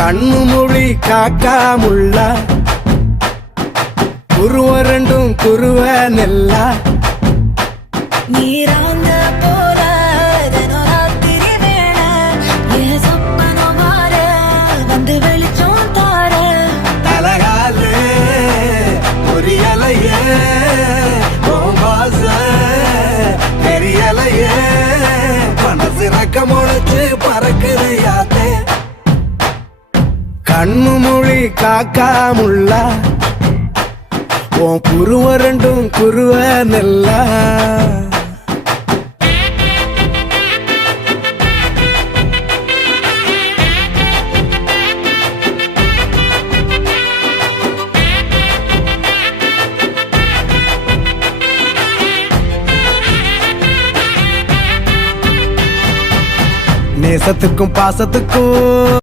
கண்ணு மொழி காக்காமுள்ள குருவ ரெண்டும் குருவ நெல்லா நீராங்க போல ராத்திரி வேண என் சொப்பனம் மாற வந்து வெளிச்சம் தார தலகாலே பொரியலையே ஓம்பாச பெரியலையே மனசு ரக்க முளைச்சு பறக்குது யாத்தே கண்ணு மொழி காக்காமுள்ள உன் குருவ ரெண்டும் குருவ நெல்லா நேசத்துக்கும் பாசத்துக்கும்